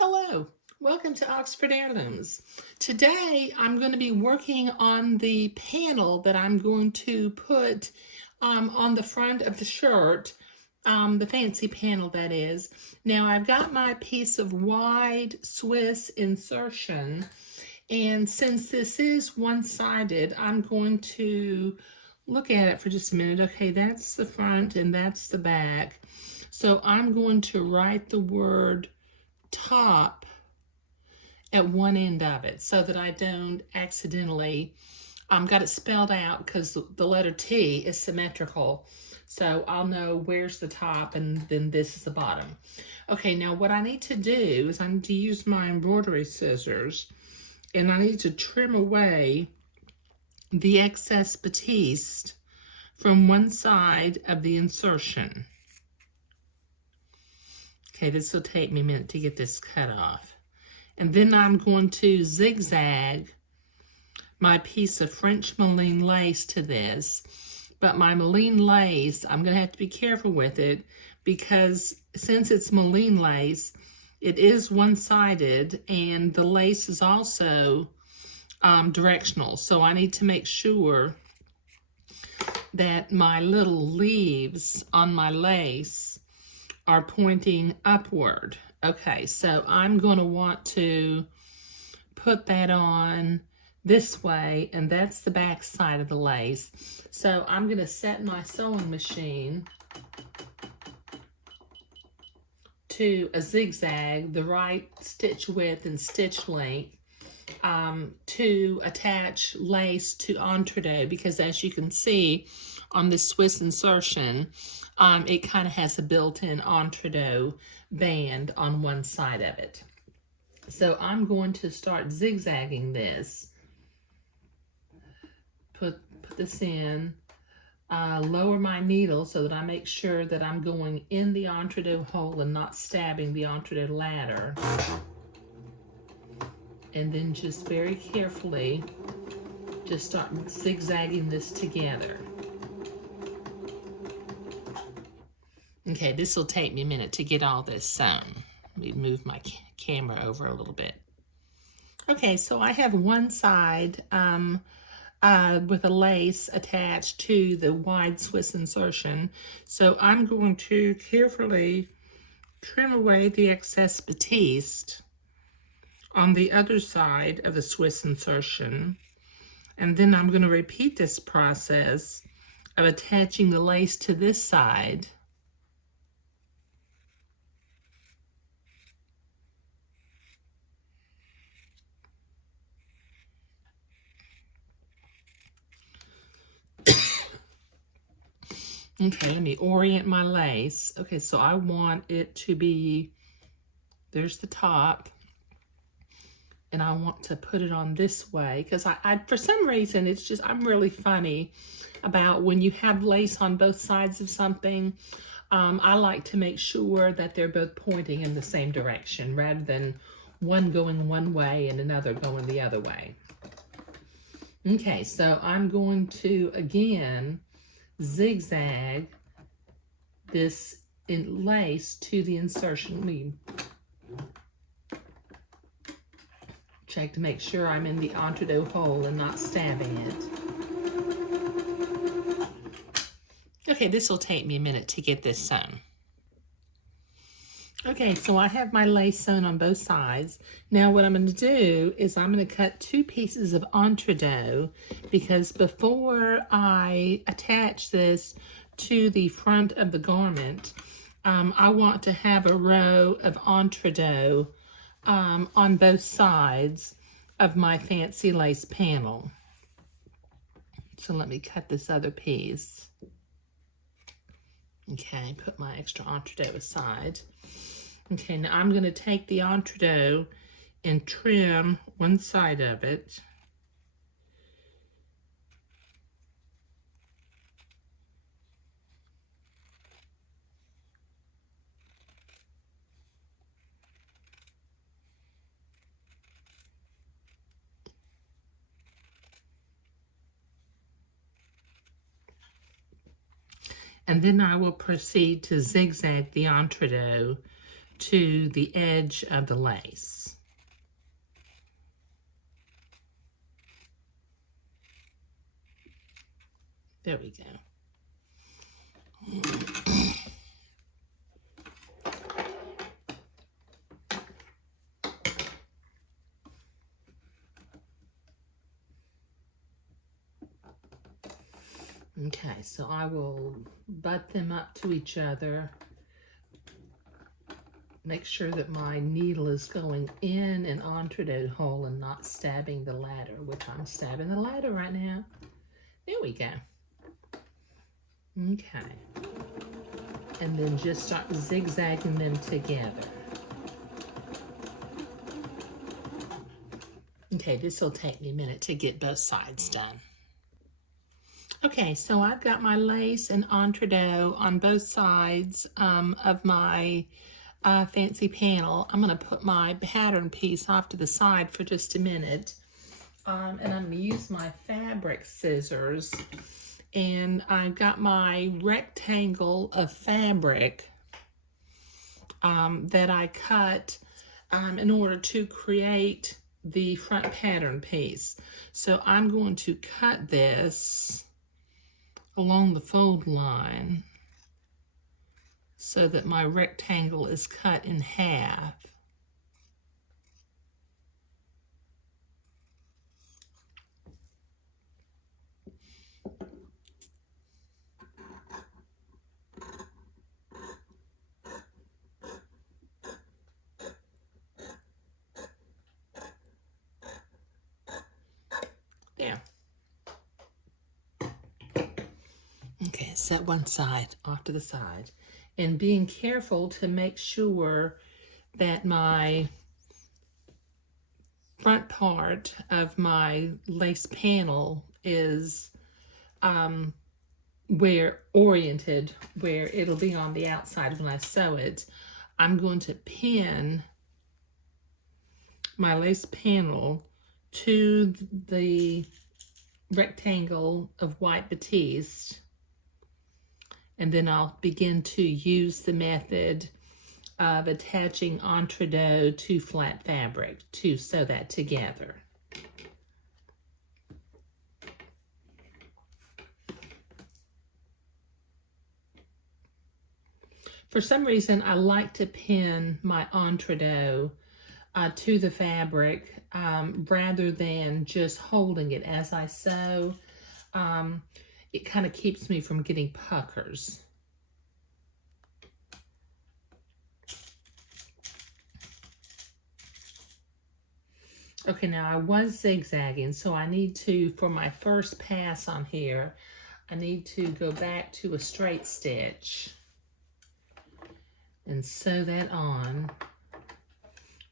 Hello, welcome to Oxford Heirlooms. Today I'm going to be working on the panel that I'm going to put on the front of the shirt, the fancy panel that is. Now I've got my piece of wide Swiss insertion, and since this is one-sided, I'm going to look at it for just a minute. Okay, that's the front and that's the back. So I'm going to write the word top at one end of it so that I don't accidentally got it spelled out, because the letter T is symmetrical, so I'll know where's the top and then this is the bottom. Okay, now what I need to do is I need to use my embroidery scissors, and I need to trim away the excess batiste from one side of the insertion. Okay, this will take me a minute to get this cut off. And then I'm going to zigzag my piece of French Moline lace to this. But my Moline lace, I'm going to have to be careful with it, because since it's Moline lace, it is one-sided, and the lace is also directional. So I need to make sure that my little leaves on my lace are pointing upward. Okay, so I'm going to want to put that on this way, and that's the back side of the lace. So I'm going to set my sewing machine to a zigzag, the right stitch width and stitch length, to attach lace to entree, because as you can see on this Swiss insertion, it kind of has a built-in entree band on one side of it. So I'm going to start zigzagging this. Put this in, lower my needle so that I make sure that I'm going in the entree hole and not stabbing the entree ladder. And then just very carefully just start zigzagging this together. Okay, this will take me a minute to get all this sewn. Let me move my camera over a little bit. Okay, so I have one side with a lace attached to the wide Swiss insertion. So I'm going to carefully trim away the excess batiste on the other side of the Swiss insertion. And then I'm going to repeat this process of attaching the lace to this side. Okay, let me orient my lace. Okay, so I want it to be, there's the top, and I want to put it on this way, because I for some reason, it's just, I'm really funny about when you have lace on both sides of something. I like to make sure that they're both pointing in the same direction, rather than one going one way and another going the other way. Okay, so I'm going to, again, zigzag this in lace to the insertion. Let me check to make sure I'm in the entree hole and not stabbing it. Okay, this will take me a minute to get this sewn. Okay, so I have my lace sewn on both sides. Now what I'm going to do is I'm going to cut two pieces of entree, because before I attach this to the front of the garment, I want to have a row of entree on both sides of my fancy lace panel. So let me cut this other piece. Okay, put my extra entree aside. Okay, now I'm going to take the entree and trim one side of it. And then I will proceed to zigzag the entree to the edge of the lace. There we go. Okay, so I will butt them up to each other. Make sure that my needle is going in and onto the hole and not stabbing the ladder, which I'm stabbing the ladder right now. There we go. Okay. And then just start zigzagging them together. Okay, this will take me a minute to get both sides done. Okay, so I've got my lace and entredeaux on both sides of my fancy panel. I'm going to put my pattern piece off to the side for just a minute. And I'm going to use my fabric scissors. And I've got my rectangle of fabric that I cut in order to create the front pattern piece. So I'm going to cut this along the fold line so that my rectangle is cut in half. There. Okay, set one side off to the side. And being careful to make sure that my front part of my lace panel is oriented where it'll be on the outside when I sew it. I'm going to pin my lace panel to the rectangle of white batiste, and then I'll begin to use the method of attaching entredeaux to flat fabric to sew that together. For some reason, I like to pin my entredeaux to the fabric rather than just holding it as I sew. It kind of keeps me from getting puckers. Okay, now I was zigzagging, so I need to, for my first pass on here, I need to go back to a straight stitch and sew that on,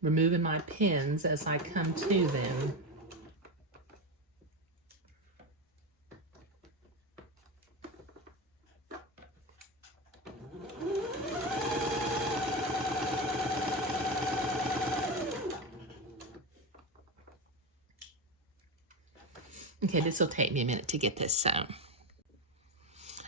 removing my pins as I come to them. Okay, this will take me a minute to get this sewn.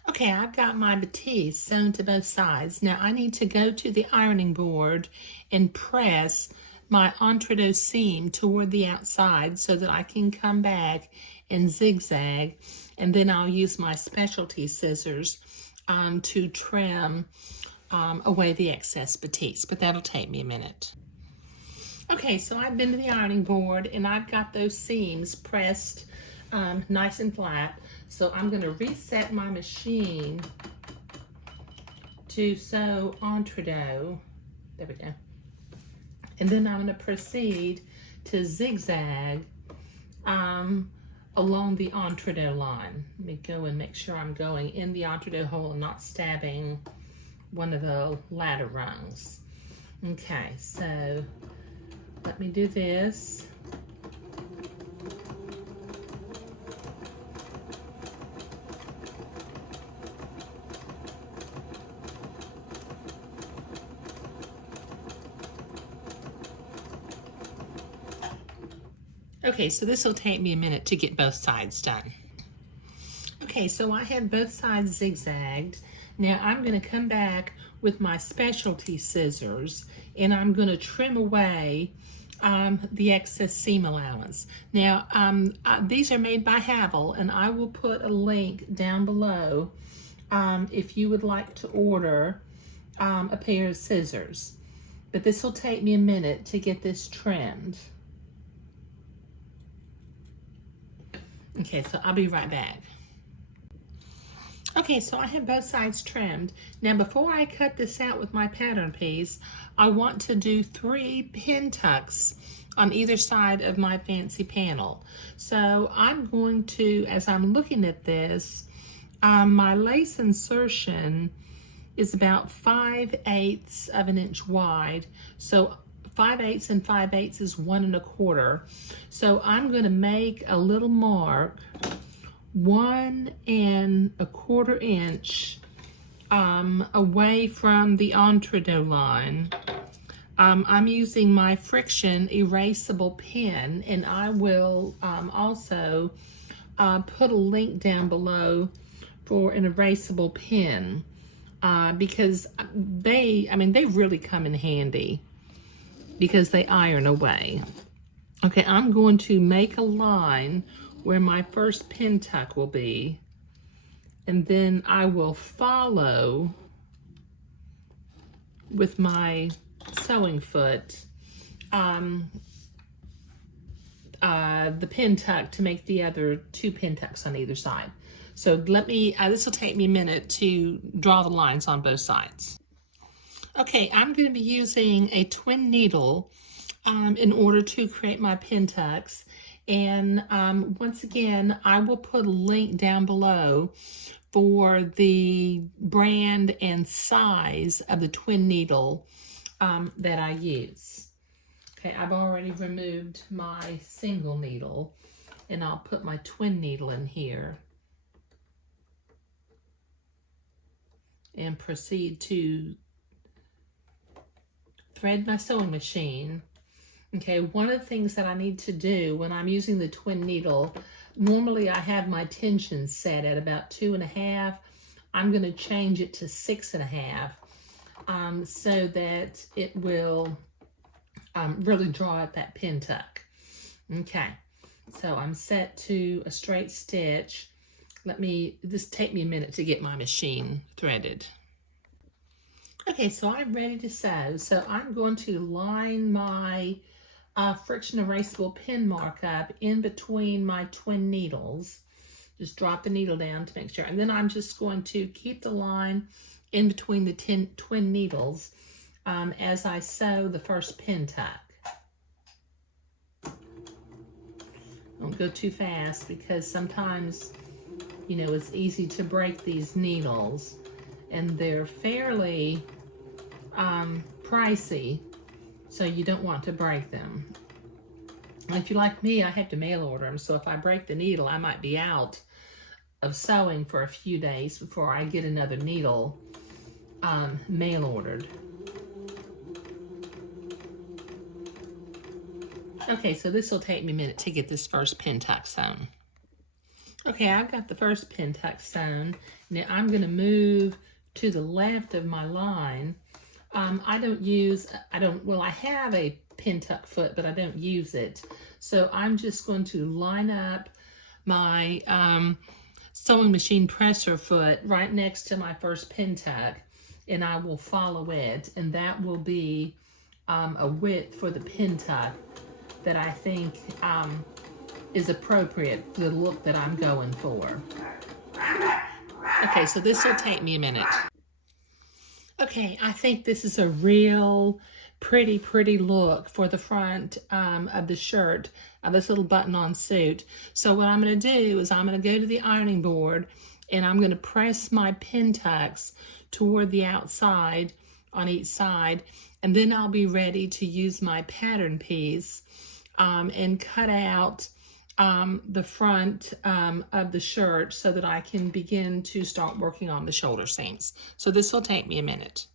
Okay, I've got my batiste sewn to both sides. Now I need to go to the ironing board and press my entredeaux seam toward the outside so that I can come back and zigzag, and then I'll use my specialty scissors to trim away the excess batiste, but that'll take me a minute. Okay, so I've been to the ironing board and I've got those seams pressed nice and flat. So I'm going to reset my machine to sew entredeaux. There we go. And then I'm going to proceed to zigzag along the entredeaux line. Let me go and make sure I'm going in the entredeaux hole and not stabbing one of the ladder rungs. Okay, so let me do this. Okay, so this will take me a minute to get both sides done. Okay, so I have both sides zigzagged. Now I'm going to come back with my specialty scissors, and I'm going to trim away the excess seam allowance. Now, these are made by Havel, and I will put a link down below if you would like to order a pair of scissors. But this will take me a minute to get this trimmed. Okay, so I'll be right back. Okay, so I have both sides trimmed. Now before I cut this out with my pattern piece, I want to do 3 pin tucks on either side of my fancy panel. So I'm going to, as I'm looking at this, my lace insertion is about 5/8 of an inch wide. So 5/8 and 5/8 is 1 1/4. So I'm going to make a little mark 1 1/4 inch away from the entre-deux line. I'm using my friction erasable pen, and I will also put a link down below for an erasable pen because they really come in handy because they iron away. Okay, I'm going to make a line where my first pin tuck will be, and then I will follow with my sewing foot the pin tuck to make the other 2 pin tucks on either side. So let me, this will take me a minute to draw the lines on both sides. Okay, I'm going to be using a twin needle in order to create my pin tucks. And once again, I will put a link down below for the brand and size of the twin needle that I use. Okay, I've already removed my single needle, and I'll put my twin needle in here and proceed to thread my sewing machine. Okay, one of the things that I need to do when I'm using the twin needle, normally I have my tension set at about 2.5. I'm going to change it to 6.5 so that it will really draw out that pin tuck. Okay, so I'm set to a straight stitch. This take me a minute to get my machine threaded. Okay, so I'm ready to sew. So I'm going to line my friction erasable pin mark up in between my twin needles. Just drop the needle down to make sure. And then I'm just going to keep the line in between the twin needles as I sew the first pin tuck. Don't go too fast because sometimes, you know, it's easy to break these needles, and they're fairly pricey, so you don't want to break them. If you're like me, I have to mail order them, so if I break the needle, I might be out of sewing for a few days before I get another needle mail ordered. Okay, so this will take me a minute to get this first pin tuck sewn. Okay, I've got the first pin tuck sewn. Now I'm going to move to the left of my line. I have a pin tuck foot, but I don't use it. So I'm just going to line up my sewing machine presser foot right next to my first pin tuck, and I will follow it, and that will be a width for the pin tuck that I think is appropriate for the look that I'm going for. Okay, so this will take me a minute. Okay, I think this is a real pretty look for the front of the shirt, of this little button-on suit. So what I'm going to do is I'm going to go to the ironing board, and I'm going to press my pin tucks toward the outside on each side, and then I'll be ready to use my pattern piece and cut out the front of the shirt so that I can begin to start working on the shoulder seams. So this will take me a minute.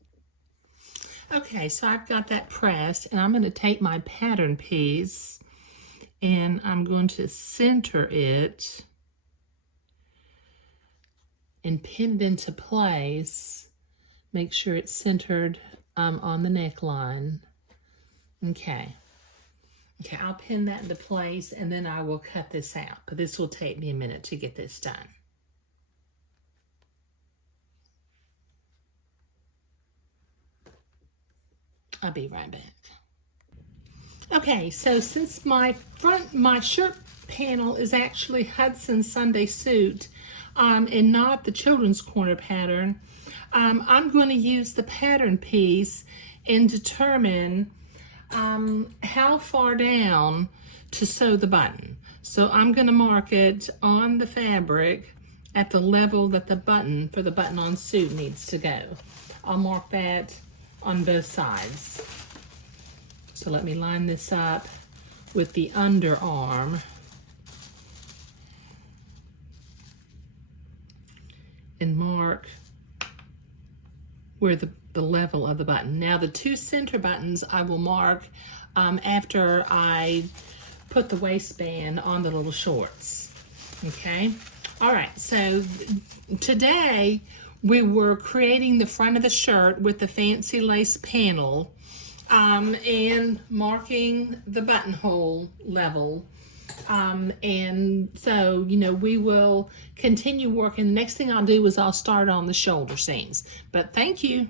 Okay, so I've got that pressed, and I'm going to take my pattern piece and I'm going to center it and pin it into place Make sure it's centered on the neckline. Okay. Okay, I'll pin that into place and then I will cut this out, but this will take me a minute to get this done. I'll be right back. Okay, so since my shirt panel is actually Hudson's Sunday suit and not the children's corner pattern, I'm going to use the pattern piece and determine how far down to sew the button. So I'm going to mark it on the fabric at the level that the button for the button-on suit needs to go. I'll mark that on both sides. So let me line this up with the underarm. And mark where the level of the button. Now the two center buttons I will mark after I put the waistband on the little shorts. Okay? All right, so today we were creating the front of the shirt with the fancy lace panel and marking the buttonhole level. And so, you know, we will continue working. The next thing I'll do is I'll start on the shoulder seams. But thank you.